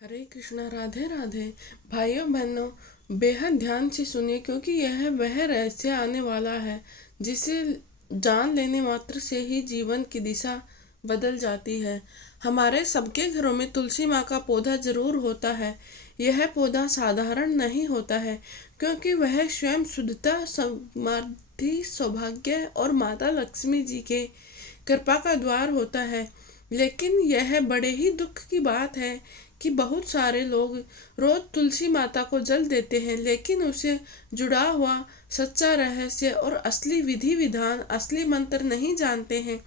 हरे कृष्णा, राधे राधे। भाइयों बहनों, बेहद ध्यान से सुनिए क्योंकि यह वह रहस्य आने वाला है जिसे जान लेने मात्र से ही जीवन की दिशा बदल जाती है। हमारे सबके घरों में तुलसी माँ का पौधा जरूर होता है। यह पौधा साधारण नहीं होता है क्योंकि वह स्वयं शुद्धता, समृद्धि, सौभाग्य और माता लक्ष्मी जी के कृपा का द्वार होता है। लेकिन यह बड़े ही दुख की बात है कि बहुत सारे लोग रोज तुलसी माता को जल देते हैं, लेकिन उसे जुड़ा हुआ सच्चा रहस्य और असली विधि विधान, असली मंत्र नहीं जानते हैं।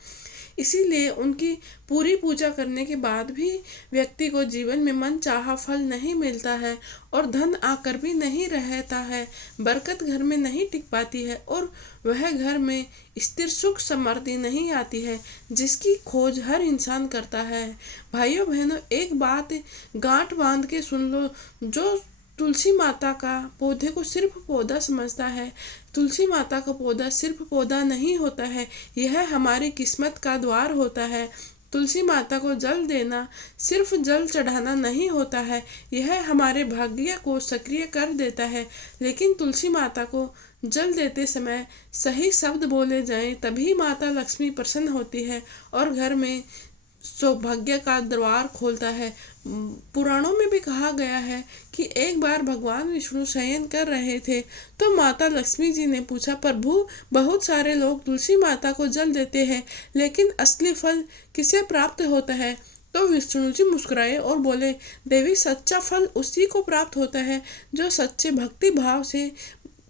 इसीलिए उनकी पूरी पूजा करने के बाद भी व्यक्ति को जीवन में मन चाहा फल नहीं मिलता है और धन आकर भी नहीं रहता है, बरकत घर में नहीं टिक पाती है और वह घर में स्थिर सुख समृद्धि नहीं आती है जिसकी खोज हर इंसान करता है। भाइयों बहनों, एक बात गांठ बांध के सुन लो। जो तुलसी माता का पौधे को सिर्फ पौधा समझता है, तुलसी माता का पौधा सिर्फ पौधा नहीं होता है, यह हमारी किस्मत का द्वार होता है। तुलसी माता को जल देना सिर्फ जल चढ़ाना नहीं होता है, यह हमारे भाग्य को सक्रिय कर देता है। लेकिन तुलसी माता को जल देते समय सही शब्द बोले जाएं तभी माता लक्ष्मी प्रसन्न होती है और घर में सौभाग्य का द्वार खोलता है। पुराणों में भी कहा गया है कि एक बार भगवान विष्णु शयन कर रहे थे तो माता लक्ष्मी जी ने पूछा, प्रभु, बहुत सारे लोग तुलसी माता को जल देते हैं, लेकिन असली फल किसे प्राप्त होता है? तो विष्णु जी मुस्कुराए और बोले, देवी, सच्चा फल उसी को प्राप्त होता है जो सच्चे भक्ति भाव से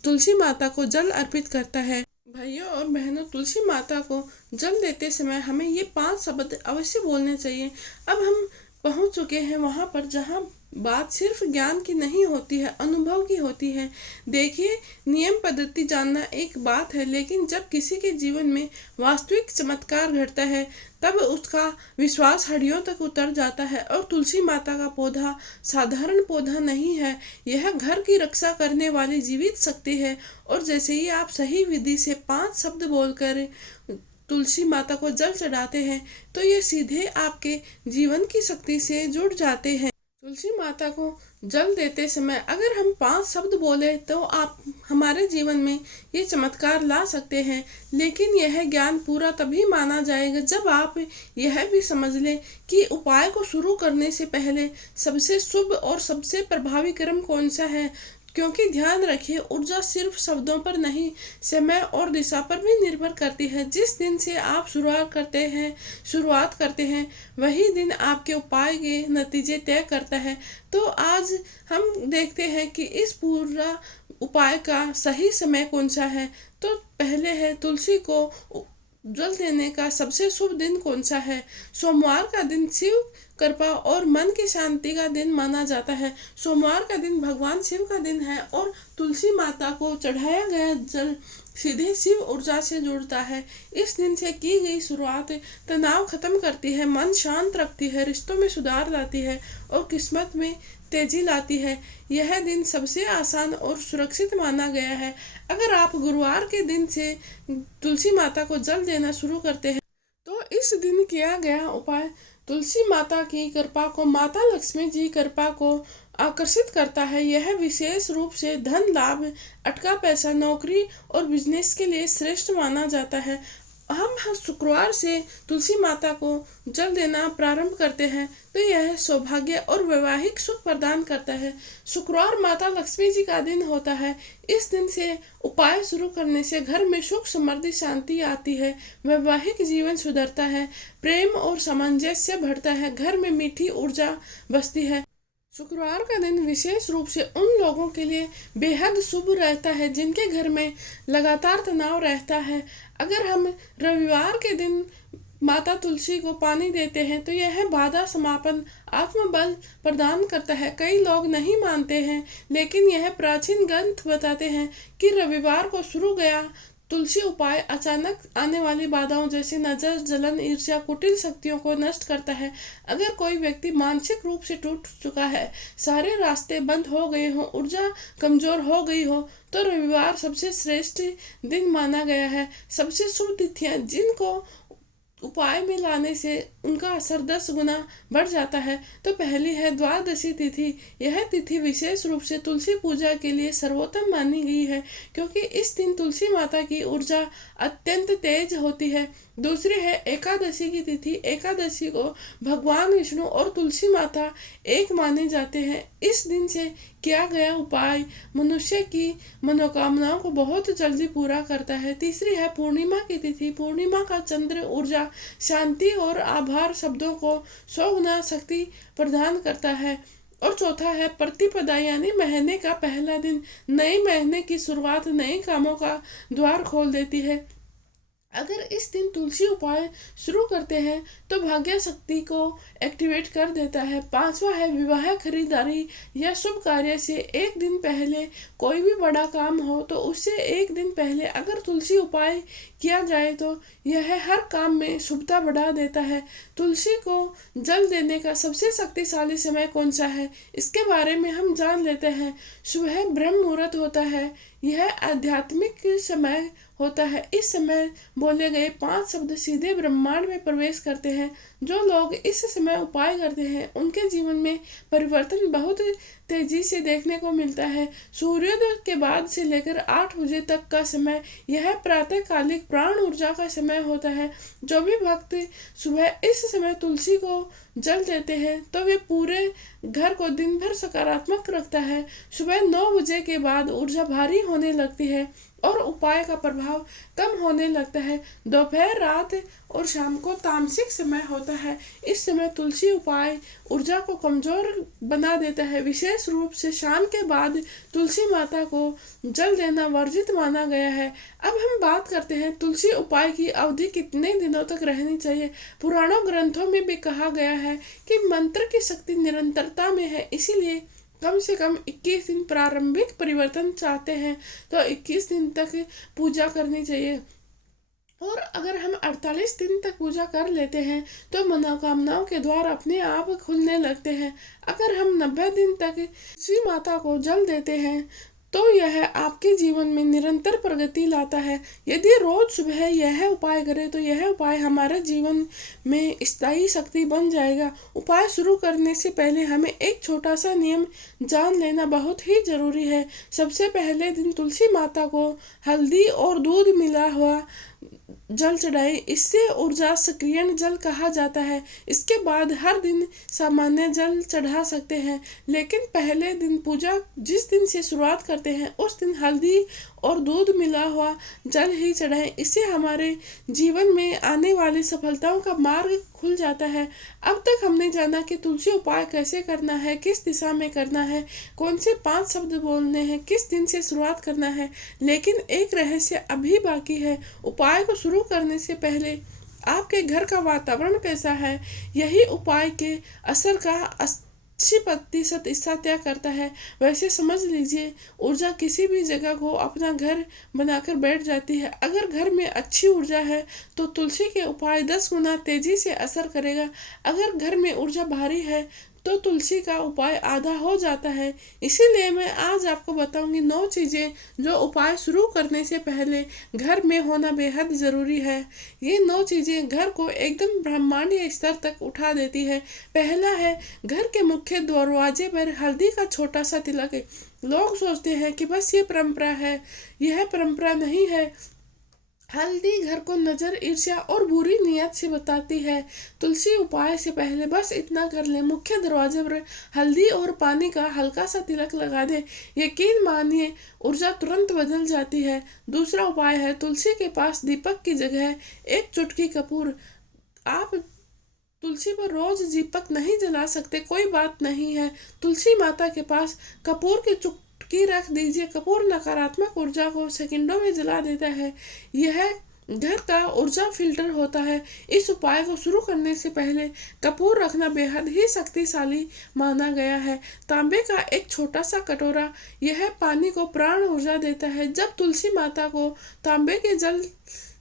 तुलसी माता को जल अर्पित करता है। भाइयों और बहनों, तुलसी माता को जल देते समय हमें ये 5 शब्द अवश्य बोलने चाहिए। अब हम पहुंच चुके हैं वहां पर जहां बात सिर्फ ज्ञान की नहीं होती है, अनुभव की होती है। देखिए, नियम पद्धति जानना एक बात है, लेकिन जब किसी के जीवन में वास्तविक चमत्कार घटता है तब उसका विश्वास हड्डियों तक उतर जाता है। और तुलसी माता का पौधा साधारण पौधा नहीं है, यह घर की रक्षा करने वाली जीवित शक्ति है। और जैसे ही आप सही विधि से 5 शब्द बोलकर तुलसी माता को जल चढ़ाते हैं तो ये सीधे आपके जीवन की शक्ति से जुड़ जाते हैं। तुलसी माता को जल देते समय अगर हम 5 शब्द बोले तो आप हमारे जीवन में ये चमत्कार ला सकते हैं। लेकिन यह ज्ञान पूरा तभी माना जाएगा जब आप यह भी समझ लें कि उपाय को शुरू करने से पहले सबसे शुभ और सबसे प्रभावी कर्म कौन सा है। क्योंकि ध्यान रखिए, ऊर्जा सिर्फ शब्दों पर नहीं, समय और दिशा पर भी निर्भर करती है। जिस दिन से आप शुरुआत करते हैं वही दिन आपके उपाय के नतीजे तय करता है। तो आज हम देखते हैं कि इस पूरा उपाय का सही समय कौन सा है। तो पहले है, तुलसी को जल देने का सबसे शुभ दिन कौन सा है? सोमवार का दिन शिव कृपा और मन की शांति का दिन माना जाता है। सोमवार का दिन भगवान शिव का दिन है और तुलसी माता को चढ़ाया गया जल सीधे शिव ऊर्जा से जुड़ता है। इस दिन से की गई शुरुआत तनाव खत्म करती है, मन शांत रखती है, रिश्तों में सुधार लाती है और किस्मत में तेजी लाती है। यह दिन सबसे आसान और सुरक्षित माना गया है। अगर आप गुरुवार के दिन से तुलसी माता को जल देना शुरू करते हैं तो इस दिन किया गया उपाय तुलसी माता की कृपा को, माता लक्ष्मी जी कृपा को आकर्षित करता है। यह विशेष रूप से धन लाभ, अटका पैसा, नौकरी और बिजनेस के लिए श्रेष्ठ माना जाता है। हम हर शुक्रवार से तुलसी माता को जल देना प्रारंभ करते हैं तो यह सौभाग्य और वैवाहिक सुख प्रदान करता है। शुक्रवार माता लक्ष्मी जी का दिन होता है। इस दिन से उपाय शुरू करने से घर में सुख समृद्धि शांति आती है, वैवाहिक जीवन सुधरता है, प्रेम और सामंजस्य बढ़ता है, घर में मीठी ऊर्जा बसती है। शुक्रवार का दिन विशेष रूप से उन लोगों के लिए बेहद शुभ रहता है जिनके घर में लगातार तनाव रहता है। अगर हम रविवार के दिन माता तुलसी को पानी देते हैं तो यह बाधा समापन, आत्मबल प्रदान करता है। कई लोग नहीं मानते हैं, लेकिन यह प्राचीन ग्रंथ बताते हैं कि रविवार को शुरू गया तुलसी उपाय अचानक आने वाली बाधाओं जैसे नजर, जलन, ईर्ष्या, कुटिल शक्तियों को नष्ट करता है। अगर कोई व्यक्ति मानसिक रूप से टूट चुका है, सारे रास्ते बंद हो गए हो, ऊर्जा कमजोर हो गई हो, तो रविवार सबसे श्रेष्ठ दिन माना गया है। सबसे शुभ तिथियां जिनको उपाय में लाने से उनका असर 10 गुना बढ़ जाता है। तो पहली है द्वादशी तिथि। यह तिथि विशेष रूप से तुलसी पूजा के लिए सर्वोत्तम मानी गई है, क्योंकि इस दिन तुलसी माता की ऊर्जा अत्यंत तेज होती है। दूसरी है एकादशी की तिथि। एकादशी को भगवान विष्णु और तुलसी माता एक माने जाते हैं। इस दिन से किया गया उपाय मनुष्य की मनोकामनाओं को बहुत जल्दी पूरा करता है। तीसरी है पूर्णिमा की तिथि। पूर्णिमा का चंद्र ऊर्जा, शांति और आभार शब्दों को 100 गुना शक्ति प्रदान करता है। और चौथा है प्रतिपदा, यानी महीने का पहला दिन। नए महीने की शुरुआत नए कामों का द्वार खोल देती है। अगर इस दिन तुलसी उपाय शुरू करते हैं तो भाग्य शक्ति को एक्टिवेट कर देता है। पांचवा है विवाह, खरीदारी या शुभ कार्य से एक दिन पहले कोई भी बड़ा काम हो तो उससे एक दिन पहले अगर तुलसी उपाय किया जाए तो यह हर काम में शुभता बढ़ा देता है। तुलसी को जल देने का सबसे शक्तिशाली समय कौन सा है, इसके बारे में हम जान लेते हैं। सुबह ब्रह्म मुहूर्त होता है। यह आध्यात्मिक समय होता है। इस समय बोले गए 5 शब्द सीधे ब्रह्मांड में प्रवेश करते हैं। जो लोग इस समय उपाय करते हैं उनके जीवन में परिवर्तन बहुत तेजी से देखने को मिलता है। सूर्योदय के बाद से लेकर 8 बजे तक का समय यह प्रातःकालिक प्राण ऊर्जा का समय होता है। जो भी भक्त सुबह इस समय तुलसी को जल देते हैं तो वे पूरे घर को दिन भर सकारात्मक रखता है। सुबह 9 बजे के बाद ऊर्जा भारी होने लगती है और उपाय का प्रभाव कम होने लगता है। दोपहर, रात और शाम को तामसिक समय होता है। इस समय तुलसी उपाय ऊर्जा को कमजोर बना देता है। विशेष रूप से शाम के बाद तुलसी माता को जल देना वर्जित माना गया है। अब हम बात करते हैं तुलसी उपाय की अवधि कितने दिनों तक रहनी चाहिए। पुराणों ग्रंथों में भी कहा गया है कि मंत्र की शक्ति निरंतरता में है, इसीलिए कम से कम 21 दिन प्रारंभिक परिवर्तन चाहते हैं तो 21 दिन तक पूजा करनी चाहिए। और अगर हम 48 दिन तक पूजा कर लेते हैं तो मनोकामनाओं के द्वार अपने आप खुलने लगते हैं। अगर हम 90 दिन तक श्री माता को जल देते हैं तो यह आपके जीवन में निरंतर प्रगति लाता है। यदि रोज सुबह यह उपाय करें तो यह उपाय हमारे जीवन में स्थायी शक्ति बन जाएगा। उपाय शुरू करने से पहले हमें एक छोटा सा नियम जान लेना बहुत ही जरूरी है। सबसे पहले दिन तुलसी माता को हल्दी और दूध मिला हुआ जल चढ़ाए। इससे ऊर्जा सक्रियण जल कहा जाता है। इसके बाद हर दिन सामान्य जल चढ़ा सकते हैं, लेकिन पहले दिन पूजा जिस दिन से शुरुआत करते हैं उस दिन हल्दी और दूध मिला हुआ जल ही चढ़ाएं। इससे हमारे जीवन में आने वाली सफलताओं का मार्ग खुल जाता है। अब तक हमने जाना कि तुलसी उपाय कैसे करना है, किस दिशा में करना है, कौन से 5 शब्द बोलने हैं, किस दिन से शुरुआत करना है। लेकिन एक रहस्य अभी बाकी है। उपाय को शुरू करने से पहले आपके घर का वातावरण कैसा है, यही उपाय के असर का 80% हिस्सा तय करता है। वैसे समझ लीजिए, ऊर्जा किसी भी जगह को अपना घर बनाकर बैठ जाती है। अगर घर में अच्छी ऊर्जा है तो तुलसी के उपाय 10 गुना तेजी से असर करेगा। अगर घर में ऊर्जा भारी है तो तुलसी का उपाय आधा हो जाता है। इसीलिए मैं आज आपको बताऊंगी 9 चीजें जो उपाय शुरू करने से पहले घर में होना बेहद जरूरी है। ये 9 चीजें घर को एकदम ब्रह्मांडीय स्तर तक उठा देती है। पहला है, घर के मुख्य दरवाजे पर हल्दी का छोटा सा तिलक। लोग सोचते हैं कि बस ये परंपरा है, यह परंपरा नहीं है। हल्दी घर को नजर, ईर्ष्या और बुरी नीयत से बताती है। तुलसी उपाय से पहले बस इतना कर ले, मुख्य दरवाजे पर हल्दी और पानी का हल्का सा तिलक लगा दे। यकीन मानिए, ऊर्जा तुरंत बदल जाती है। दूसरा उपाय है, तुलसी के पास दीपक की जगह एक चुटकी कपूर। आप तुलसी पर रोज दीपक नहीं जला सकते, कोई बात नहीं है। तुलसी माता के पास कपूर की चुटकी रख दीजिए। कपूर नकारात्मक ऊर्जा को सेकंडों में जला देता है। यह घर का ऊर्जा फिल्टर होता है। इस उपाय को शुरू करने से पहले कपूर रखना बेहद ही शक्तिशाली माना गया है। तांबे का एक छोटा सा कटोरा, यह पानी को प्राण ऊर्जा देता है। जब तुलसी माता को तांबे के जल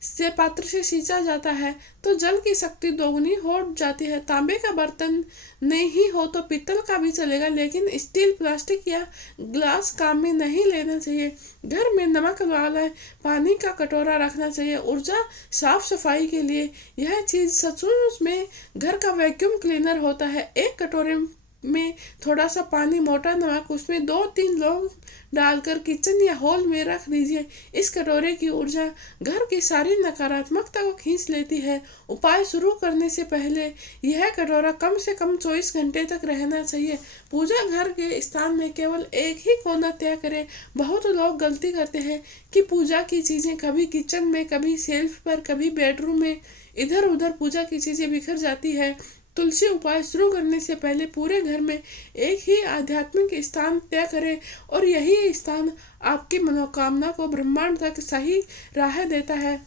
से पात्र से सींचा जाता है तो जल की शक्ति दोगुनी हो जाती है। तांबे का बर्तन नहीं हो तो पीतल का भी चलेगा, लेकिन स्टील, प्लास्टिक या ग्लास काम में नहीं लेना चाहिए। घर में नमक वाला पानी का कटोरा रखना चाहिए। ऊर्जा साफ सफाई के लिए यह चीज सचमुच में घर का वैक्यूम क्लीनर होता है। एक कटोरे में थोड़ा सा पानी, मोटा नमक, उसमें 2-3 लौंग डालकर किचन या हॉल में रख दीजिए। इस कटोरे की ऊर्जा घर की सारी नकारात्मकता को खींच लेती है। उपाय शुरू करने से पहले यह कटोरा कम से कम 24 घंटे तक रहना चाहिए। पूजा घर के स्थान में केवल एक ही कोना तय करें। बहुत लोग गलती करते हैं कि पूजा की चीजें कभी किचन में, कभी शेल्फ पर, कभी बेडरूम में, इधर उधर पूजा की चीजें बिखर जाती है। तुलसी उपाय शुरू करने से पहले पूरे घर में एक ही आध्यात्मिक स्थान तय करें और यही स्थान आपकी मनोकामना को ब्रह्मांड तक सही राह देता है।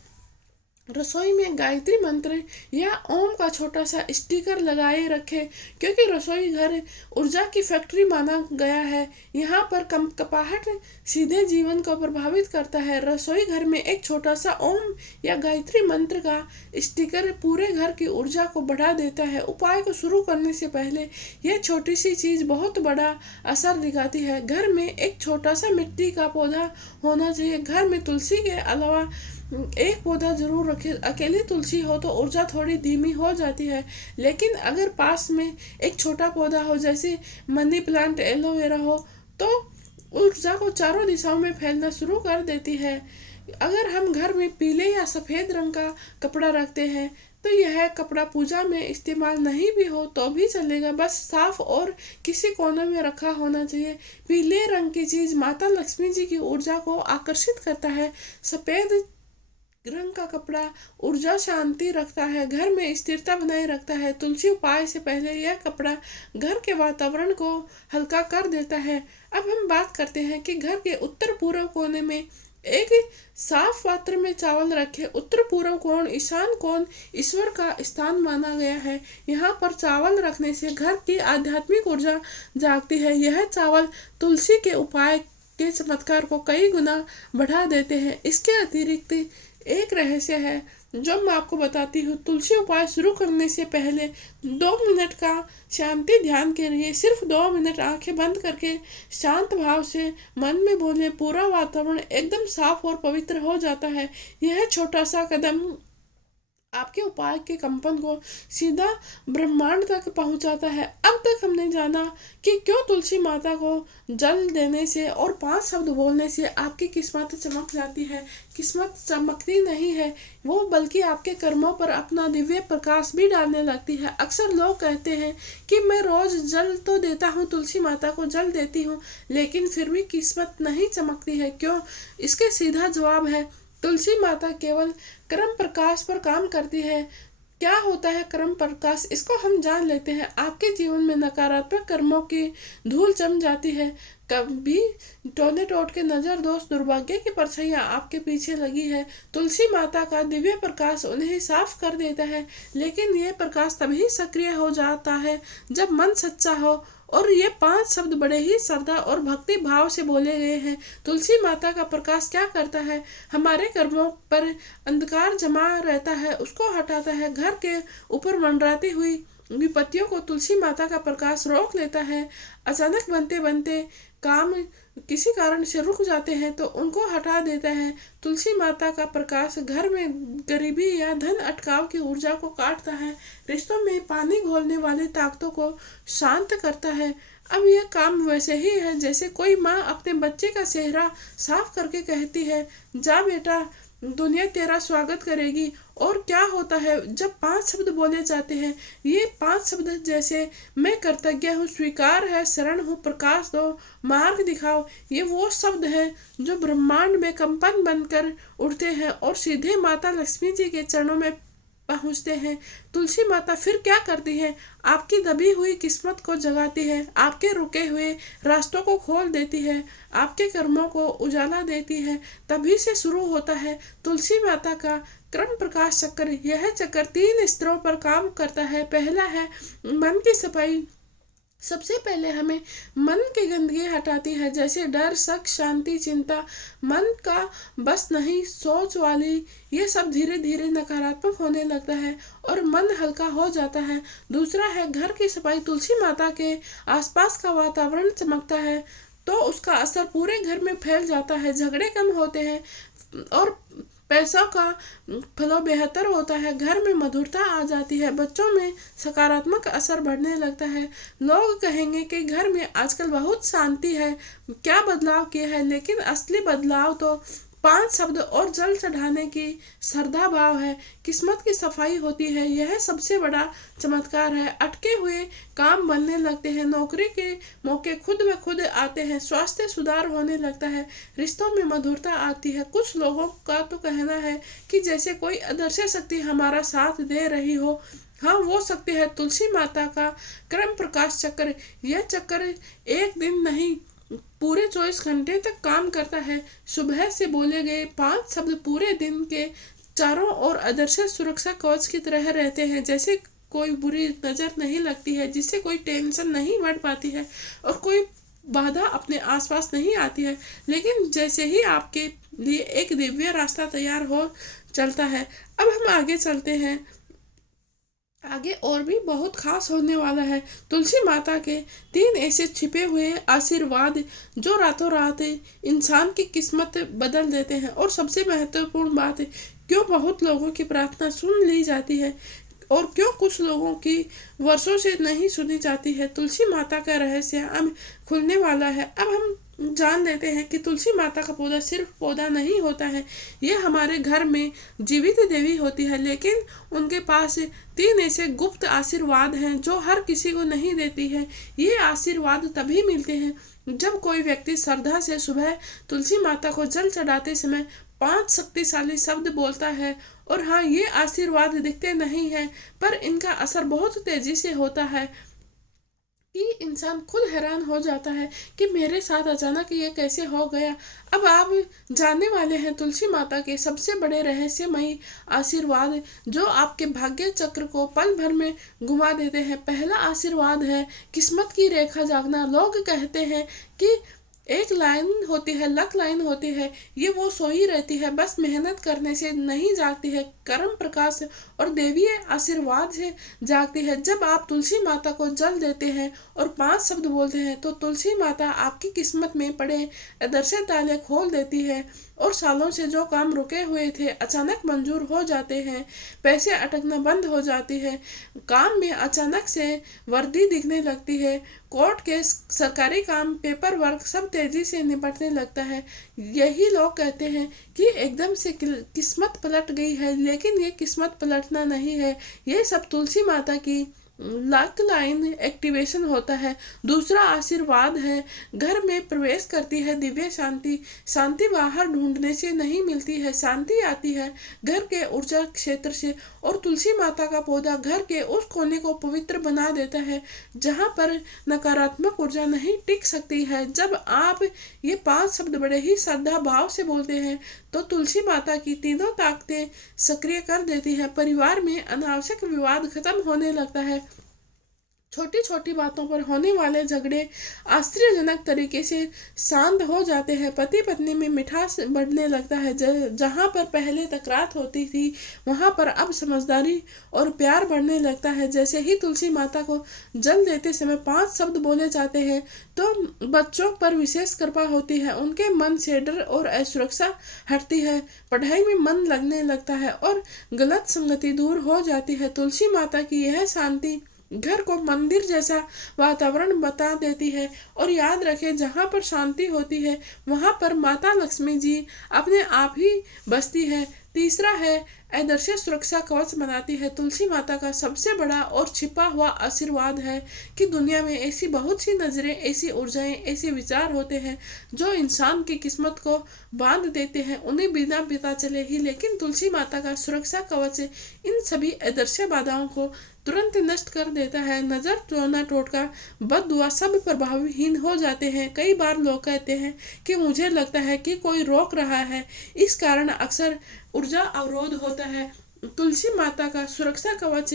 रसोई में गायत्री मंत्र या ओम का छोटा सा स्टिकर लगाए रखें, क्योंकि रसोई घर ऊर्जा की फैक्ट्री माना गया है। यहाँ पर कम कपाहट सीधे जीवन को प्रभावित करता है। रसोई घर में एक छोटा सा ओम या गायत्री मंत्र का स्टिकर पूरे घर की ऊर्जा को बढ़ा देता है। उपाय को शुरू करने से पहले यह छोटी सी चीज बहुत बड़ा असर दिखाती है। घर में एक छोटा सा मिट्टी का पौधा होना चाहिए। घर में तुलसी के अलावा एक पौधा जरूर रखें। अकेली तुलसी हो तो ऊर्जा थोड़ी धीमी हो जाती है, लेकिन अगर पास में एक छोटा पौधा हो जैसे मनी प्लांट, एलोवेरा हो तो ऊर्जा को चारों दिशाओं में फैलना शुरू कर देती है। अगर हम घर में पीले या सफेद रंग का कपड़ा रखते हैं तो यह कपड़ा पूजा में इस्तेमाल नहीं भी हो तो भी चलेगा, बस साफ और किसी कोने में रखा होना चाहिए। पीले रंग की चीज माता लक्ष्मी जी की ऊर्जा को आकर्षित करता है। सफेद रंग का कपड़ा ऊर्जा शांति रखता है, घर में स्थिरता बनाए रखता है। तुलसी उपाय से पहले यह कपड़ा घर के वातावरण को हल्का कर देता है। अब हम बात करते हैं कि घर के उत्तर पूर्व कोने में एक साफ पात्र में चावल रखें। उत्तर पूर्व कोण, ईशान कोण ईश्वर का स्थान माना गया है। यहाँ पर चावल रखने से घर की आध्यात्मिक ऊर्जा जागती है। यह चावल तुलसी के उपाय के चमत्कार को कई गुना बढ़ा देते हैं। इसके अतिरिक्त एक रहस्य है जो मैं आपको बताती हूँ। तुलसी उपाय शुरू करने से पहले 2 मिनट का शांति ध्यान के लिए सिर्फ 2 मिनट आंखें बंद करके शांत भाव से मन में बोले, पूरा वातावरण एकदम साफ और पवित्र हो जाता है। यह छोटा सा कदम आपके उपाय के कंपन को सीधा ब्रह्मांड तक पहुंचाता है। अब तक हमने जाना कि क्यों तुलसी माता को जल देने से और 5 शब्द बोलने से आपकी किस्मत चमक जाती है। किस्मत चमकती नहीं है वो, बल्कि आपके कर्मों पर अपना दिव्य प्रकाश भी डालने लगती है। अक्सर लोग कहते हैं कि मैं रोज जल तो देता हूँ, तुलसी माता को जल देती हूँ, लेकिन फिर भी किस्मत नहीं चमकती है। क्यों? इसके सीधा जवाब है तुलसी माता केवल कर्म प्रकाश पर काम करती है। क्या होता है कर्म प्रकाश, इसको हम जान लेते हैं। आपके जीवन में नकारात्मक कर्मों की धूल जम जाती है। कभी टोने टोट के नजर दोष, दुर्भाग्य की परछाइयां आपके पीछे लगी है, तुलसी माता का दिव्य प्रकाश उन्हें साफ कर देता है। लेकिन यह प्रकाश तभी सक्रिय हो जाता है जब मन सच्चा हो। और ये 5 शब्द बड़े ही श्रद्धा और भक्ति भाव से बोले गए हैं। तुलसी माता का प्रकाश क्या करता है? हमारे कर्मों पर अंधकार जमा रहता है उसको हटाता है। घर के ऊपर मंडराती हुई विपत्तियों को तुलसी माता का प्रकाश रोक लेता है। अचानक बनते बनते काम किसी कारण से रुक जाते हैं तो उनको हटा देता है। तुलसी माता का प्रकाश घर में गरीबी या धन अटकाव की ऊर्जा को काटता है, रिश्तों में पानी घोलने वाली ताकतों को शांत करता है। अब यह काम वैसे ही है जैसे कोई माँ अपने बच्चे का चेहरा साफ करके कहती है, जा बेटा, दुनिया तेरा स्वागत करेगी। और क्या होता है जब 5 शब्द बोले जाते हैं? ये 5 शब्द जैसे मैं कृतज्ञ हूँ, स्वीकार है, शरण हूँ, प्रकाश दो, मार्ग दिखाओ, ये वो शब्द हैं जो ब्रह्मांड में कंपन बनकर उठते हैं और सीधे माता लक्ष्मी जी के चरणों में पहुंचते हैं। तुलसी माता फिर क्या करती है? आपकी दबी हुई किस्मत को जगाती है, आपके रुके हुए रास्तों को खोल देती है, आपके कर्मों को उजाला देती है। तभी से शुरू होता है तुलसी माता का क्रम प्रकाश चक्र। यह चक्र 3 स्तरों पर काम करता है। पहला है मन की सफाई, सबसे पहले हमें मन की गंदगी हटाती है, जैसे डर, शक, शांति, चिंता, मन का बस नहीं, सोच वाली, ये सब धीरे धीरे नकारात्मक होने लगता है और मन हल्का हो जाता है। दूसरा है घर की सफाई। तुलसी माता के आसपास का वातावरण चमकता है तो उसका असर पूरे घर में फैल जाता है, झगड़े कम होते हैं और पैसों का फ्लो बेहतर होता है, घर में मधुरता आ जाती है, बच्चों में सकारात्मक असर बढ़ने लगता है। लोग कहेंगे कि घर में आजकल बहुत शांति है, क्या बदलाव किया है, लेकिन असली बदलाव तो 5 शब्द और जल चढ़ाने की श्रद्धा भाव है, किस्मत की सफाई होती है। यह सबसे बड़ा चमत्कार है। अटके हुए काम बनने लगते हैं, नौकरी के मौके खुद ब खुद आते हैं, स्वास्थ्य सुधार होने लगता है, रिश्तों में मधुरता आती है। कुछ लोगों का तो कहना है कि जैसे कोई अदृश्य शक्ति हमारा साथ दे रही हो। हाँ, वो शक्ति है तुलसी माता का क्रम प्रकाश चक्र। यह चक्र एक दिन नहीं, पूरे 24 घंटे तक काम करता है। सुबह से बोले गए 5 शब्द पूरे दिन के चारों ओर अदृश्य सुरक्षा कवच की तरह रहते हैं, जैसे कोई बुरी नजर नहीं लगती है, जिससे कोई टेंशन नहीं बढ़ पाती है और कोई बाधा अपने आसपास नहीं आती है। लेकिन जैसे ही आपके लिए एक दिव्य रास्ता तैयार हो चलता है। अब हम आगे चलते हैं, आगे और भी बहुत खास होने वाला है। तुलसी माता के 3 ऐसे छिपे हुए आशीर्वाद जो रातों रात इंसान की किस्मत बदल देते हैं। और सबसे महत्वपूर्ण बात है, क्यों बहुत लोगों की प्रार्थना सुन ली जाती है और क्यों कुछ लोगों की वर्षों से नहीं सुनी जाती है। तुलसी माता का रहस्य अब खुलने वाला है। अब हम जान लेते हैं कि तुलसी माता का पौधा सिर्फ पौधा नहीं होता है, ये हमारे घर में जीवित देवी होती है। लेकिन उनके पास 3 ऐसे गुप्त आशीर्वाद हैं जो हर किसी को नहीं देती है। ये आशीर्वाद तभी मिलते हैं जब कोई व्यक्ति श्रद्धा से सुबह तुलसी माता को जल चढ़ाते समय 5 शक्तिशाली शब्द बोलता है। और हाँ, ये आशीर्वाद दिखते नहीं हैं, पर इनका असर बहुत तेजी से होता है कि इंसान खुद हैरान हो जाता है कि मेरे साथ अचानक ये कैसे हो गया। अब आप जानने वाले हैं तुलसी माता के सबसे बड़े रहस्यमयी आशीर्वाद जो आपके भाग्य चक्र को पल भर में घुमा देते हैं। पहला आशीर्वाद है किस्मत की रेखा जागना। लोग कहते हैं कि एक लाइन होती है, लक लाइन होती है, ये वो सोई रहती है, बस मेहनत करने से नहीं जागती है, कर्म प्रकाश और देवीय आशीर्वाद से जागती है। जब आप तुलसी माता को जल देते हैं और 5 शब्द बोलते हैं तो तुलसी माता आपकी किस्मत में पड़े अदृश्य ताले खोल देती है और सालों से जो काम रुके हुए थे अचानक मंजूर हो जाते हैं। पैसे अटकना बंद हो जाती है, काम में अचानक से वर्दी दिखने लगती है, कोर्ट केस, सरकारी काम, पेपर वर्क सब तेजी से निपटने लगता है। यही लोग कहते हैं कि एकदम से किस्मत पलट गई है, लेकिन ये किस्मत पलटना नहीं है, ये सब तुलसी माता की लक लाइन एक्टिवेशन होता है। दूसरा आशीर्वाद है घर में प्रवेश करती है दिव्य शांति। शांति बाहर ढूंढने से नहीं मिलती है, शांति आती है घर के ऊर्जा क्षेत्र से। और तुलसी माता का पौधा घर के उस कोने को पवित्र बना देता है जहाँ पर नकारात्मक ऊर्जा नहीं टिक सकती है। जब आप ये 5 शब्द बड़े ही श्रद्धा भाव से बोलते हैं तो तुलसी माता की तीनों ताकतें सक्रिय कर देती है। परिवार में अनावश्यक विवाद खत्म होने लगता है, छोटी छोटी बातों पर होने वाले झगड़े आश्चर्यजनक तरीके से शांत हो जाते हैं। पति पत्नी में मिठास बढ़ने लगता है, जहाँ पर पहले तकरार होती थी वहाँ पर अब समझदारी और प्यार बढ़ने लगता है। जैसे ही तुलसी माता को जल देते समय 5 शब्द बोले जाते हैं तो बच्चों पर विशेष कृपा होती है, उनके मन से डर और असुरक्षा हटती है, पढ़ाई में मन लगने लगता है और गलत संगति दूर हो जाती है। तुलसी माता की यह शांति घर को मंदिर जैसा वातावरण बता देती है। और याद रखें, जहाँ पर शांति होती है वहाँ पर माता लक्ष्मी जी अपने आप ही बसती है। तीसरा है आदर्श सुरक्षा कवच बनाती है। तुलसी माता का सबसे बड़ा और छिपा हुआ आशीर्वाद है कि दुनिया में ऐसी बहुत सी नजरें, ऐसी ऊर्जाएं, ऐसे विचार होते हैं जो इंसान की किस्मत को बांध देते हैं, उन्हें बिना पता चले ही। लेकिन तुलसी माता का सुरक्षा कवच इन सभी आदर्श बाधाओं को तुरंत नष्ट कर देता है। नजर, टोना टोटका, बददुआ सब प्रभावहीन हो जाते हैं। कई बार लोग कहते हैं कि मुझे लगता है कि कोई रोक रहा है, इस कारण अक्सर ऊर्जा अवरोध होता है। तुलसी माता का सुरक्षा कवच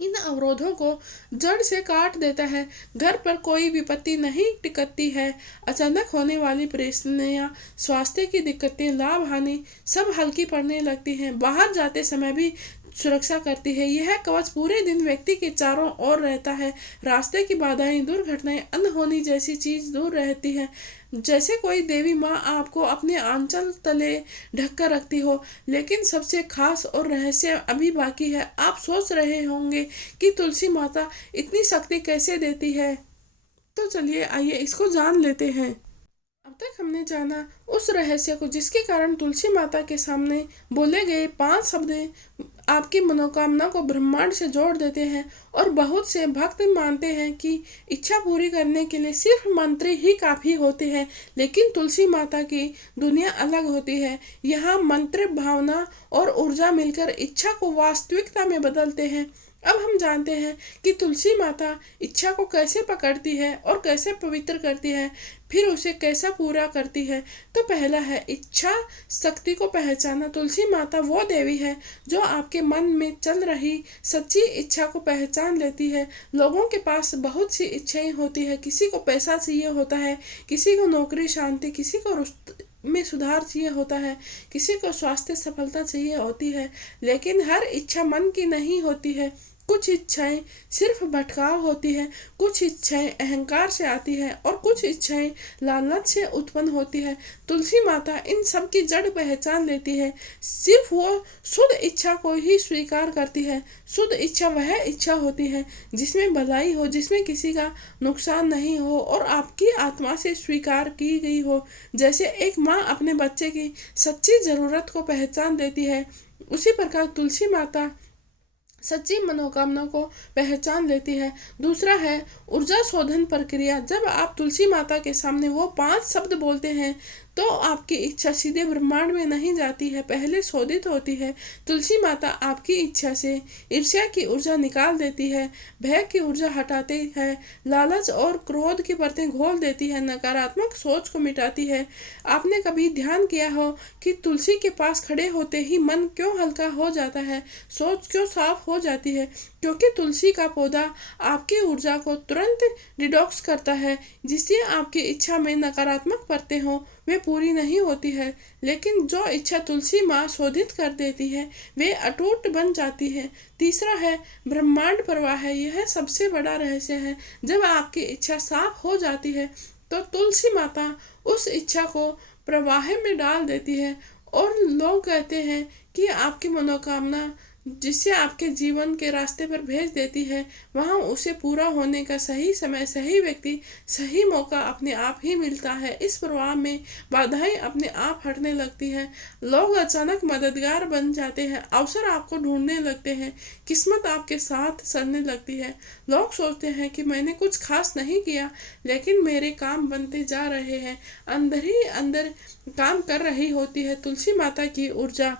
इन अवरोधों को जड़ से काट देता है। घर पर कोई विपत्ति नहीं टिकती है। अचानक होने वाली परेशानियां, स्वास्थ्य की दिक्कतें, लाभ हानि सब हल्की पड़ने लगती हैं। बाहर जाते समय भी सुरक्षा करती है। यह कवच पूरे दिन व्यक्ति के चारों ओर रहता है। रास्ते की बाधाएं, दुर्घटनाएं, अनहोनी जैसी चीज दूर रहती है। जैसे कोई देवी माँ आपको अपने आंचल तले ढक कर रखती हो। लेकिन सबसे खास और रहस्य अभी बाकी है। आप सोच रहे होंगे कि तुलसी माता इतनी शक्ति कैसे देती है। तो चलिए आइए इसको जान लेते हैं। अब तक हमने जाना उस रहस्य को जिसके कारण तुलसी माता के सामने बोले गए 5 शब्द आपकी मनोकामना को ब्रह्मांड से जोड़ देते हैं। और बहुत से भक्त मानते हैं कि इच्छा पूरी करने के लिए सिर्फ मंत्र ही काफी होते हैं। लेकिन तुलसी माता की दुनिया अलग होती है। यहाँ मंत्र, भावना और ऊर्जा मिलकर इच्छा को वास्तविकता में बदलते हैं। अब हम जानते हैं कि तुलसी माता इच्छा को कैसे पकड़ती है और कैसे पवित्र करती है, फिर उसे कैसा पूरा करती है। तो पहला है इच्छा शक्ति को पहचाना। तुलसी माता वो देवी है जो आपके मन में चल रही सच्ची इच्छा को पहचान लेती है। लोगों के पास बहुत सी इच्छाएं होती है। किसी को पैसा चाहिए होता है, किसी को नौकरी शांति, किसी को में सुधार चाहिए होता है, किसी को स्वास्थ्य सफलता चाहिए होती है। लेकिन हर इच्छा मन की नहीं होती है। कुछ इच्छाएं सिर्फ भटकाव होती है, कुछ इच्छाएं अहंकार से आती है और कुछ इच्छाएं लालच से उत्पन्न होती है। तुलसी माता इन सब की जड़ पहचान लेती है। सिर्फ वो शुद्ध इच्छा को ही स्वीकार करती है। शुद्ध इच्छा वह इच्छा होती है जिसमें भलाई हो, जिसमें किसी का नुकसान नहीं हो और आपकी आत्मा से स्वीकार की गई हो। जैसे एक माँ अपने बच्चे की सच्ची जरूरत को पहचान लेती है, उसी प्रकार तुलसी माता सच्ची मनोकामना को पहचान लेती है। दूसरा है ऊर्जा शोधन प्रक्रिया। जब आप तुलसी माता के सामने वो 5 शब्द बोलते हैं तो आपकी इच्छा सीधे ब्रह्मांड में नहीं जाती है, पहले शोधित होती है। तुलसी माता आपकी इच्छा से ईर्ष्या की ऊर्जा निकाल देती है, भय की ऊर्जा हटाती है, लालच और क्रोध की परतें घोल देती है, नकारात्मक सोच को मिटाती है। आपने कभी ध्यान किया हो कि तुलसी के पास खड़े होते ही मन क्यों हल्का हो जाता है, सोच क्यों साफ हो जाती है? क्योंकि तुलसी का पौधा आपकी ऊर्जा को तुरंत डिटॉक्स करता है, जिससे आपकी इच्छा में नकारात्मक परतें हो वे पूरी नहीं होती है। लेकिन जो इच्छा तुलसी माँ शोधित कर देती है वे अटूट बन जाती है। तीसरा है ब्रह्मांड प्रवाह। यह सबसे बड़ा रहस्य है। जब आपकी इच्छा साफ हो जाती है तो तुलसी माता उस इच्छा को प्रवाह में डाल देती है और लोग कहते हैं कि आपकी मनोकामना जिसे आपके जीवन के रास्ते पर भेज देती है, वहाँ उसे पूरा होने का सही समय, सही व्यक्ति, सही मौका अपने आप ही मिलता है। इस प्रवाह में बाधाएं अपने आप हटने लगती हैं। लोग अचानक मददगार बन जाते हैं, अवसर आपको ढूंढने लगते हैं, किस्मत आपके साथ चलने लगती है। लोग सोचते हैं कि मैंने कुछ खास नहीं किया लेकिन मेरे काम बनते जा रहे हैं। अंदर ही अंदर काम कर रही होती है तुलसी माता की ऊर्जा।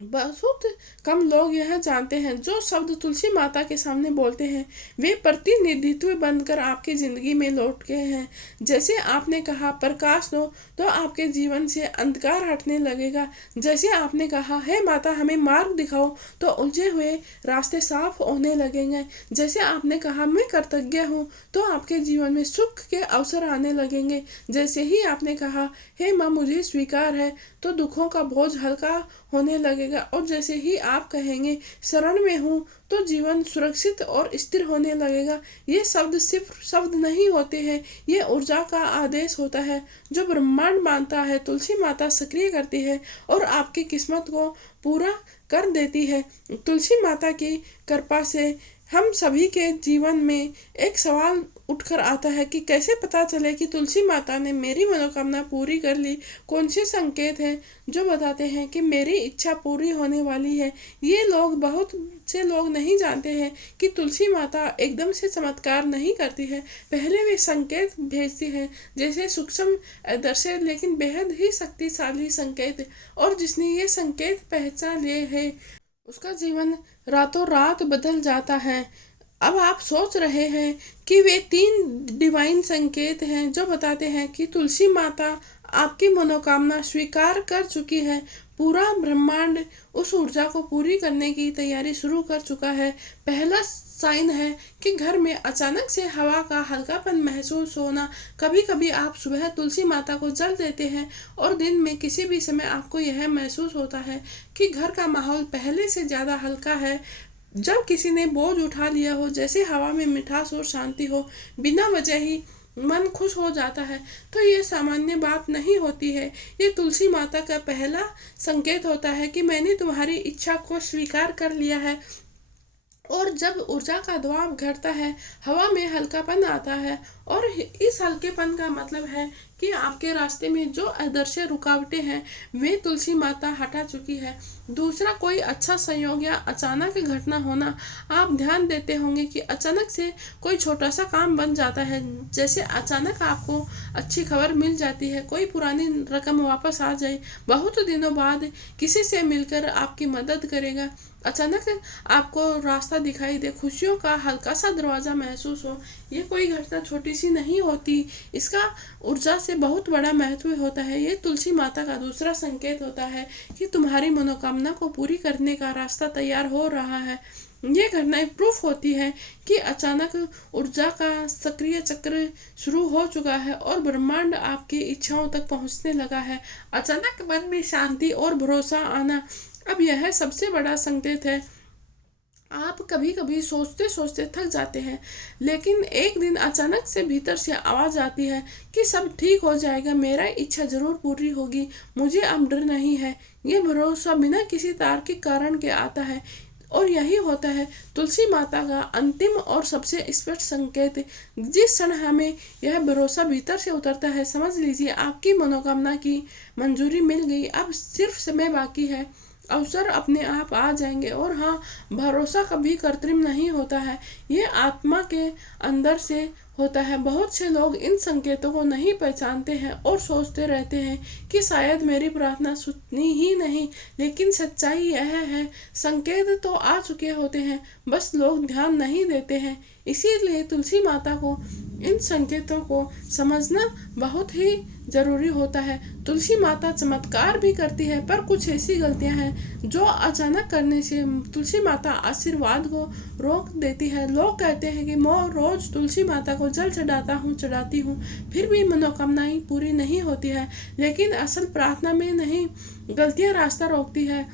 बहुत कम लोग यह जानते हैं जो शब्द तुलसी माता के सामने बोलते हैं वे प्रतिनिधित्व बनकर आपकी जिंदगी में लौट गए हैं। जैसे आपने कहा प्रकाश दो तो आपके जीवन से अंधकार हटने लगेगा। जैसे आपने कहा हे माता हमें मार्ग दिखाओ तो उलझे हुए रास्ते साफ होने लगेंगे। जैसे आपने कहा मैं कृतज्ञ हूँ तो आपके जीवन में सुख के अवसर आने लगेंगे। जैसे ही आपने कहा हे माँ मुझे स्वीकार है तो दुखों का बोझ हल्का होने लगेगा। और जैसे ही आप कहेंगे शरण में हूँ तो जीवन सुरक्षित और स्थिर होने लगेगा। ये शब्द सिर्फ शब्द नहीं होते हैं, ये ऊर्जा का आदेश होता है जो ब्रह्मांड मानता है। तुलसी माता सक्रिय करती है और आपकी किस्मत को पूरा कर देती है। तुलसी माता की कृपा से हम सभी के जीवन में एक सवाल उठकर आता है कि कैसे पता चले कि तुलसी माता ने मेरी मनोकामना पूरी कर ली। कौन से संकेत हैं जो बताते हैं कि मेरी इच्छा पूरी होने वाली है? ये लोग, बहुत से लोग नहीं जानते हैं कि तुलसी माता एकदम से चमत्कार नहीं करती है। पहले वे संकेत भेजती है, जैसे सूक्ष्म अदृश्य लेकिन बेहद ही शक्तिशाली संकेत। और जिसने ये संकेत पहचान लिए है उसका जीवन रातों रात बदल जाता है। अब आप सोच रहे हैं कि वे 3 डिवाइन संकेत हैं जो बताते हैं कि तुलसी माता आपकी मनोकामना स्वीकार कर चुकी है। पूरा ब्रह्मांड उस ऊर्जा को पूरी करने की तैयारी शुरू कर चुका है। पहला साइन है कि घर में अचानक से हवा का हल्कापन महसूस होना। कभी कभी आप सुबह तुलसी माता को जल देते हैं और दिन में किसी भी समय आपको यह महसूस होता है कि घर का माहौल पहले से ज़्यादा हल्का है। जब किसी ने बोझ उठा लिया हो, जैसे हवा में मिठास और शांति हो, बिना वजह ही मन खुश हो जाता है। तो ये सामान्य बात नहीं होती है। ये तुलसी माता का पहला संकेत होता है कि मैंने तुम्हारी इच्छा को स्वीकार कर लिया है। और जब ऊर्जा का दबाव घटता है, हवा में हल्कापन आता है, और इस हल्केपन का मतलब है कि आपके रास्ते में जो अदृश्य रुकावटें हैं वे तुलसी माता हटा चुकी है। दूसरा, कोई अच्छा संयोग या अचानक घटना होना। आप ध्यान देते होंगे कि अचानक से कोई छोटा सा काम बन जाता है, जैसे अचानक आपको अच्छी खबर मिल जाती है, कोई पुरानी रकम वापस आ जाए, बहुत दिनों बाद किसी से मिलकर आपकी मदद करेगा, अचानक आपको रास्ता दिखाई दे, खुशियों का हल्का सा दरवाज़ा महसूस हो। ये कोई घटना छोटी सी नहीं होती, इसका ऊर्जा से बहुत बड़ा महत्व होता है। ये तुलसी माता का दूसरा संकेत होता है कि तुम्हारी मनोकामना को पूरी करने का रास्ता तैयार हो रहा है। ये घटनाएं प्रूफ होती है कि अचानक ऊर्जा का सक्रिय चक्र शुरू हो चुका है और ब्रह्मांड आपकी इच्छाओं तक पहुंचने लगा है। अचानक मन में शांति और भरोसा आना, अब यह सबसे बड़ा संकेत है। आप कभी कभी सोचते सोचते थक जाते हैं, लेकिन एक दिन अचानक से भीतर से आवाज आती है कि सब ठीक हो जाएगा, मेरा इच्छा जरूर पूरी होगी, मुझे अब डर नहीं है। ये भरोसा बिना किसी तार्किक कारण के आता है, और यही होता है तुलसी माता का अंतिम और सबसे स्पष्ट संकेत। जिस क्षण हमें यह भरोसा भीतर से उतरता है, समझ लीजिए आपकी मनोकामना की मंजूरी मिल गई। अब सिर्फ समय बाकी है, अवसर अपने आप आ जाएंगे। और हाँ, भरोसा कभी कृत्रिम नहीं होता है, ये आत्मा के अंदर से होता है। बहुत से लोग इन संकेतों को नहीं पहचानते हैं और सोचते रहते हैं कि शायद मेरी प्रार्थना सुनी ही नहीं, लेकिन सच्चाई यह है संकेत तो आ चुके होते हैं, बस लोग ध्यान नहीं देते हैं। इसीलिए तुलसी माता को इन संकेतों को समझना बहुत ही जरूरी होता है। तुलसी माता चमत्कार भी करती है, पर कुछ ऐसी गलतियां हैं जो अचानक करने से तुलसी माता आशीर्वाद को रोक देती है। लोग कहते हैं कि मैं रोज तुलसी माता को जल चढ़ाती हूँ, फिर भी मनोकामनाएं पूरी नहीं होती है। लेकिन असल प्रार्थना में नहीं, गलतियां रास्ता रोकती है।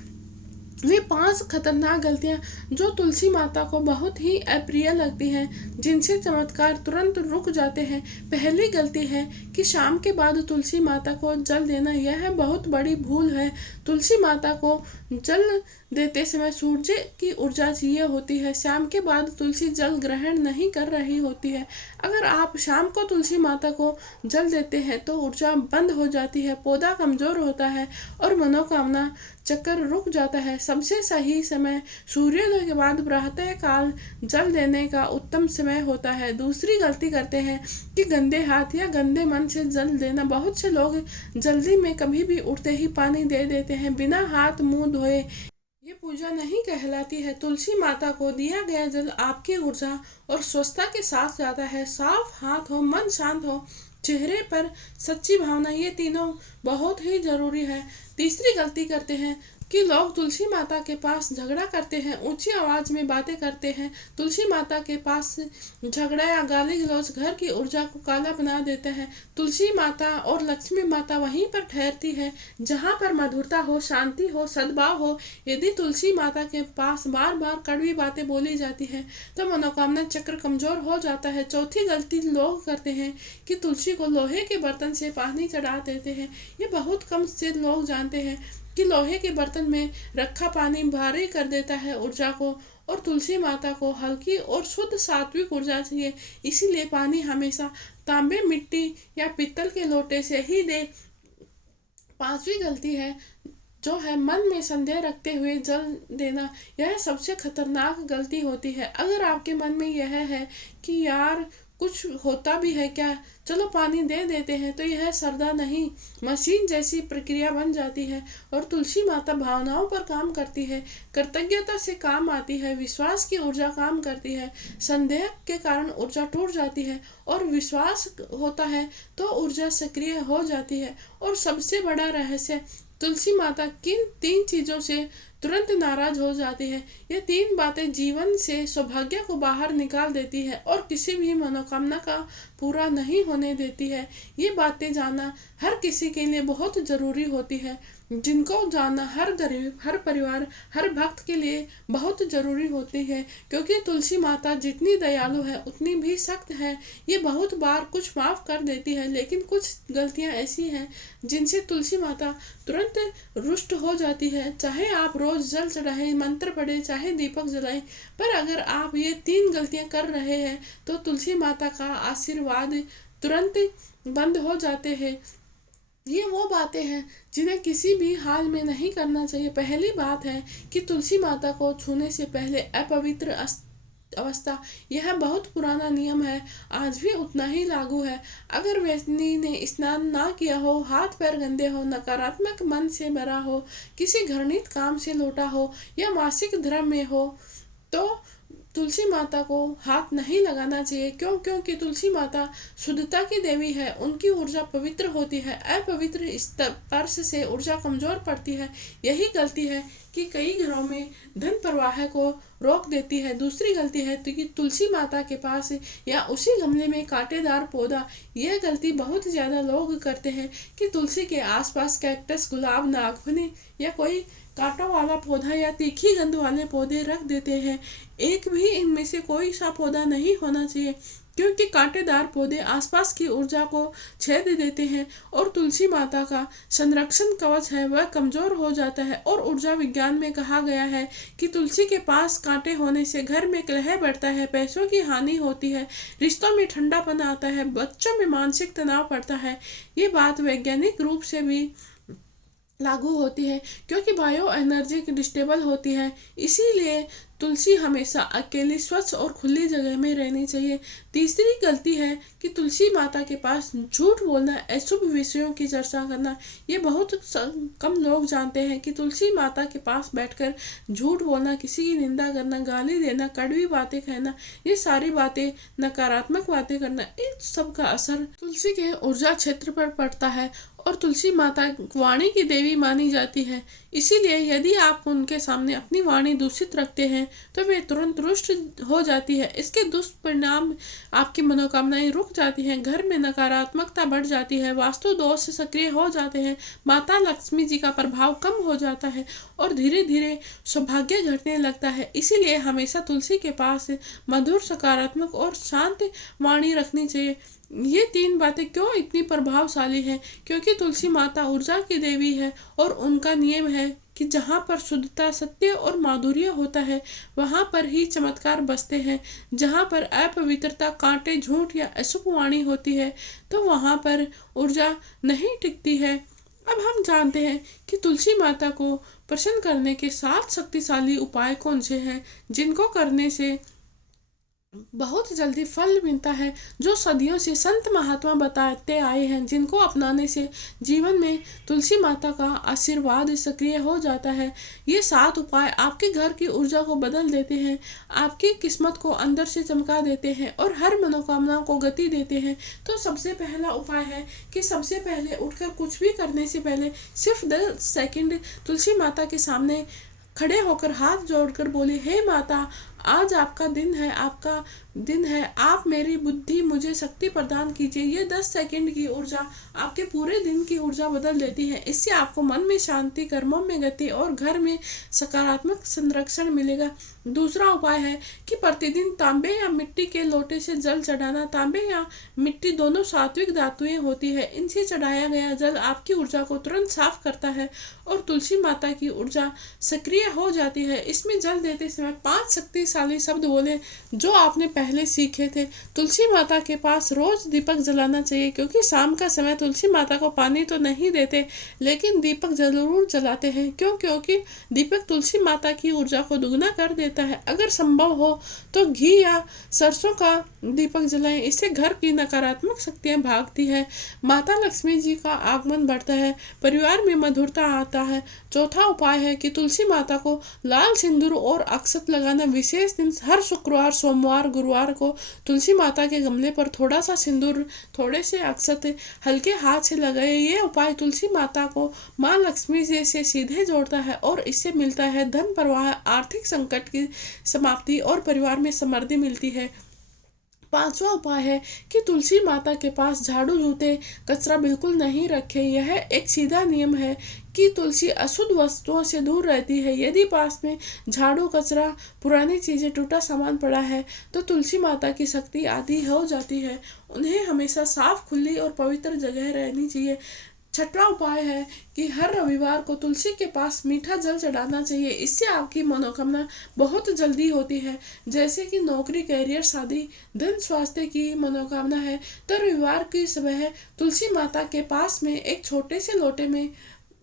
वे 5 खतरनाक गलतियां जो तुलसी माता को बहुत ही अप्रिय लगती हैं, जिनसे चमत्कार तुरंत रुक जाते हैं। पहली गलती है कि शाम के बाद तुलसी माता को जल देना। यह बहुत बड़ी भूल है। तुलसी माता को जल देते समय सूर्य की ऊर्जा चाहिए होती है, शाम के बाद तुलसी जल ग्रहण नहीं कर रही होती है। अगर आप शाम को तुलसी माता को जल देते हैं तो ऊर्जा बंद हो जाती है, पौधा कमजोर होता है और मनोकामना चक्कर रुक जाता है। सबसे सही समय सूर्योदय के बाद प्रातः काल जल देने का उत्तम समय होता है। दूसरी गलती करते हैं कि गंदे हाथ या गंदे मन से जल देना। बहुत से लोग जल्दी में कभी भी उठते ही पानी दे देते हैं बिना हाथ मुंह धोए। ये पूजा नहीं कहलाती है। तुलसी माता को दिया गया जल आपकी ऊर्जा और स्वस्थता के साथ जाता है। साफ हाथ हो, मन शांत हो, चेहरे पर सच्ची भावना, ये तीनों बहुत ही जरूरी है। तीसरी गलती करते हैं कि लोग तुलसी माता के पास झगड़ा करते हैं, ऊंची आवाज में बातें करते हैं। तुलसी माता के पास झगड़ा या गाली गलौज घर की ऊर्जा को काला बना देता है। तुलसी माता और लक्ष्मी माता वहीं पर ठहरती है जहां पर मधुरता हो, शांति हो, सद्भाव हो। यदि तुलसी माता के पास बार बार कड़वी बातें बोली जाती है तो मनोकामना चक्र कमजोर हो जाता है। चौथी गलती लोग करते हैं कि तुलसी को लोहे के बर्तन से पानी चढ़ा देते हैं। ये बहुत कम से लोग जानते हैं कि लोहे के बर्तन में रखा पानी भारी कर देता है ऊर्जा को, और तुलसी माता को हल्की और शुद्ध सात्विक ऊर्जा चाहिए। इसीलिए पानी हमेशा तांबे, मिट्टी या पीतल के लोटे से ही दे। पांचवी गलती है जो है मन में संदेह रखते हुए जल देना। यह सबसे खतरनाक गलती होती है। अगर आपके मन में यह है कि यार कुछ होता भी है क्या, चलो पानी दे देते हैं, तो यह श्रद्धा नहीं, मशीन जैसी प्रक्रिया बन जाती है। और तुलसी माता भावनाओं पर काम करती है, कृतज्ञता से काम आती है, विश्वास की ऊर्जा काम करती है, संदेह के कारण ऊर्जा टूट जाती है, और विश्वास होता है तो ऊर्जा सक्रिय हो जाती है। और सबसे बड़ा रहस्य, तुलसी माता किन 3 चीजों से तुरंत नाराज हो जाती है। ये 3 बातें जीवन से सौभाग्य को बाहर निकाल देती है और किसी भी मनोकामना का पूरा नहीं होने देती है। ये बातें जानना हर किसी के लिए बहुत जरूरी होती है, जिनको जानना हर गरीब, हर परिवार, हर भक्त के लिए बहुत जरूरी होती है। क्योंकि तुलसी माता जितनी दयालु है उतनी भी सख्त है। ये बहुत बार कुछ माफ कर देती है, लेकिन कुछ गलतियां ऐसी हैं जिनसे तुलसी माता तुरंत रुष्ट हो जाती है। चाहे आप रोज जल चढ़ाएं, मंत्र पढ़े, चाहे दीपक जलाएं, पर अगर आप ये 3 गलतियां कर रहे हैं तो तुलसी माता का आशीर्वाद तुरंत बंद हो जाते हैं। ये वो बातें हैं जिन्हें किसी भी हाल में नहीं करना चाहिए। पहली बात है कि तुलसी माता को छूने से पहले अपवित्र अवस्था, यह बहुत पुराना नियम है, आज भी उतना ही लागू है। अगर व्यक्ति ने स्नान ना किया हो, हाथ पैर गंदे हो, नकारात्मक मन से भरा हो, किसी घृणित काम से लौटा हो या मासिक धर्म में हो, तो तुलसी माता को हाथ नहीं लगाना चाहिए। क्योंकि तुलसी माता शुद्धता की देवी है, उनकी ऊर्जा पवित्र होती है। अपवित्र स्पर्श से ऊर्जा कमजोर पड़ती है। यही गलती है कि कई घरों में धन प्रवाह को रोक देती है। दूसरी गलती है कि तुलसी माता के पास या उसी गमले में कांटेदार पौधा, यह गलती बहुत ज्यादा लोग करते हैं कि तुलसी के आसपास कैक्टस, गुलाब, नागफनी या कोई कांटों वाला पौधा या तीखी गंध वाले पौधे रख देते हैं। एक भी इनमें से कोई सा पौधा नहीं होना चाहिए, क्योंकि कांटेदार पौधे आसपास की ऊर्जा को छेद देते हैं और तुलसी माता का संरक्षण कवच है वह कमजोर हो जाता है। और ऊर्जा विज्ञान में कहा गया है कि तुलसी के पास कांटे होने से घर में कलह बढ़ता है, पैसों की हानि होती है, रिश्तों में ठंडापन आता है, बच्चों में मानसिक तनाव पड़ता है। ये बात वैज्ञानिक रूप से भी लागू होती है, क्योंकि बायो एनर्जी डिस्टेबल होती है। इसीलिए तुलसी हमेशा अकेली, स्वच्छ और खुली जगह में रहनी चाहिए। तीसरी गलती है कि तुलसी माता के पास झूठ बोलना, अशुभ विषयों की चर्चा करना। ये बहुत कम लोग जानते हैं कि तुलसी माता के पास बैठकर झूठ बोलना, किसी की निंदा करना, गाली देना, कड़वी बातें कहना, ये सारी बातें, नकारात्मक बातें करना, इन सब का असर तुलसी के ऊर्जा क्षेत्र पर पड़ता है। और तुलसी माता वाणी की देवी मानी जाती है। इसीलिए यदि आप उनके सामने अपनी वाणी दूषित रखते हैं तो वे तुरंत रुष्ट हो जाती है। इसके दुष्परिणाम, आपकी मनोकामनाएं रुक जाती हैं, घर में नकारात्मकता बढ़ जाती है, वास्तु दोष सक्रिय हो जाते हैं, माता लक्ष्मी जी का प्रभाव कम हो जाता है और धीरे धीरे सौभाग्य घटने लगता है। इसीलिए हमेशा तुलसी के पास मधुर, सकारात्मक और शांत वाणी रखनी चाहिए। ये 3 बातें क्यों इतनी प्रभावशाली हैं? क्योंकि तुलसी माता ऊर्जा की देवी है और उनका नियम है कि जहाँ पर शुद्धता, सत्य और माधुर्य होता है वहाँ पर ही चमत्कार बसते हैं। जहाँ पर अपवित्रता, कांटे, झूठ या अशुभ वाणी होती है तो वहाँ पर ऊर्जा नहीं टिकती है। अब हम जानते हैं कि तुलसी माता को प्रसन्न करने के 7 शक्तिशाली उपाय कौन से हैं, जिनको करने से बहुत जल्दी फल मिलता है, जो सदियों से संत महात्मा बताते आए हैं, जिनको अपनाने से जीवन में तुलसी माता का आशीर्वाद सक्रिय हो जाता है। ये 7 उपाय आपके घर की ऊर्जा को बदल देते हैं, आपकी किस्मत को अंदर से चमका देते हैं और हर मनोकामना को गति देते हैं। तो सबसे पहला उपाय है कि सबसे पहले उठकर कुछ भी करने से पहले सिर्फ 10 सेकंड तुलसी माता के सामने खड़े होकर हाथ जोड़कर बोले, हे माता, आज आपका दिन है, आपका दिन है, आप मेरी बुद्धि, मुझे शक्ति प्रदान कीजिए। ये 10 सेकंड की ऊर्जा आपके पूरे दिन की ऊर्जा बदल देती है। इससे आपको मन में शांति, कर्मों में गति और घर में सकारात्मक संरक्षण मिलेगा। दूसरा उपाय है कि प्रतिदिन तांबे या मिट्टी के लोटे से जल चढ़ाना। तांबे या मिट्टी दोनों सात्विक धातुएं होती है। इनसे चढ़ाया गया जल आपकी ऊर्जा को तुरंत साफ करता है और तुलसी माता की ऊर्जा सक्रिय हो जाती है। इसमें जल देते समय 5 शक्तिशाली शब्द बोले जो आपने पहले सीखे थे। तुलसी माता के पास रोज दीपक जलाना चाहिए, क्योंकि शाम का समय तुलसी माता को पानी तो नहीं देते, लेकिन दीपक जरूर जलाते हैं। क्योंकि दीपक तुलसी माता की ऊर्जा को दुगना कर देता है। अगर संभव हो तो घी या सरसों का दीपक जलाएं, इससे घर की नकारात्मक शक्तियां भागती है, माता लक्ष्मी जी का आगमन बढ़ता है, परिवार में मधुरता आता है। चौथा उपाय है कि तुलसी माता को लाल सिंदूर और अक्षत लगाना। विशेष दिन हर शुक्रवार, सोमवार, गुरुवार को तुलसी माता के गमले पर थोड़ा सा सिंदूर, थोड़े से अक्षत हल्के हाथ से लगाए। ये उपाय तुलसी माता को माँ लक्ष्मी जी से सीधे जोड़ता है और इससे मिलता है धन प्रवाह, आर्थिक संकट की समाप्ति और परिवार में समृद्धि मिलती है। पांचवा उपाय है कि तुलसी माता के पास झाड़ू, जूते, कचरा बिल्कुल नहीं रखें। यह एक सीधा नियम है कि तुलसी अशुद्ध वस्तुओं से दूर रहती है। यदि पास में झाड़ू, कचरा, पुरानी चीजें, टूटा सामान पड़ा है तो तुलसी माता की शक्ति आधी हो जाती है। उन्हें हमेशा साफ, खुली और पवित्र जगह रहनी चाहिए। छठवां उपाय है कि हर रविवार को तुलसी के पास मीठा जल चढ़ाना चाहिए। इससे आपकी मनोकामना बहुत जल्दी होती है, जैसे कि नौकरी, करियर, शादी, धन, स्वास्थ्य की मनोकामना है तो रविवार की सुबह तुलसी माता के पास में एक छोटे से लोटे में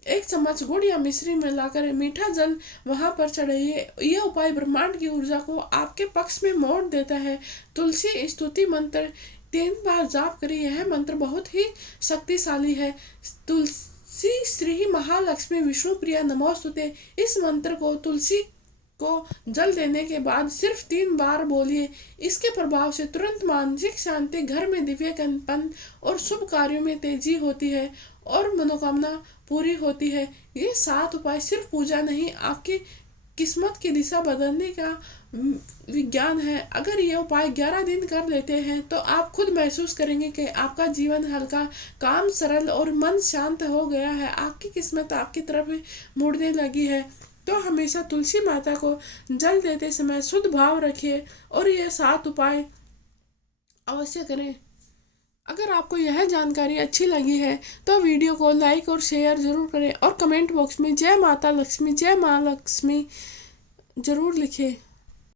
1 चम्मच गुड़ या मिश्री मिलाकर मीठा जल वहां पर चढ़ाइए। यह उपाय ब्रह्मांड की ऊर्जा को आपके पक्ष में मोड़ देता है। तुलसी स्तुति मंत्र 3 बार जाप करें। यह मंत्र बहुत ही शक्तिशाली है। तुलसी श्री महालक्ष्मी विष्णु प्रिया नमोस्तुते। इस मंत्र को तुलसी को जल देने के बाद सिर्फ 3 बार बोलिए। इसके प्रभाव से तुरंत मानसिक शांति, घर में दिव्यपन और शुभ कार्यों में तेजी होती है और मनोकामना पूरी होती है। ये 7 उपाय सिर्फ पूजा नहीं, आपकी किस्मत की दिशा बदलने का विज्ञान है। अगर ये उपाय 11 दिन कर लेते हैं तो आप खुद महसूस करेंगे कि आपका जीवन हल्का, काम सरल और मन शांत हो गया है। आपकी किस्मत आपकी तरफ मुड़ने लगी है। तो हमेशा तुलसी माता को जल देते समय शुद्ध भाव रखिए और ये 7 उपाय अवश्य करें। अगर आपको यह जानकारी अच्छी लगी है तो वीडियो को लाइक और शेयर जरूर करें और कमेंट बॉक्स में जय माता लक्ष्मी, जय माँ लक्ष्मी जरूर लिखें।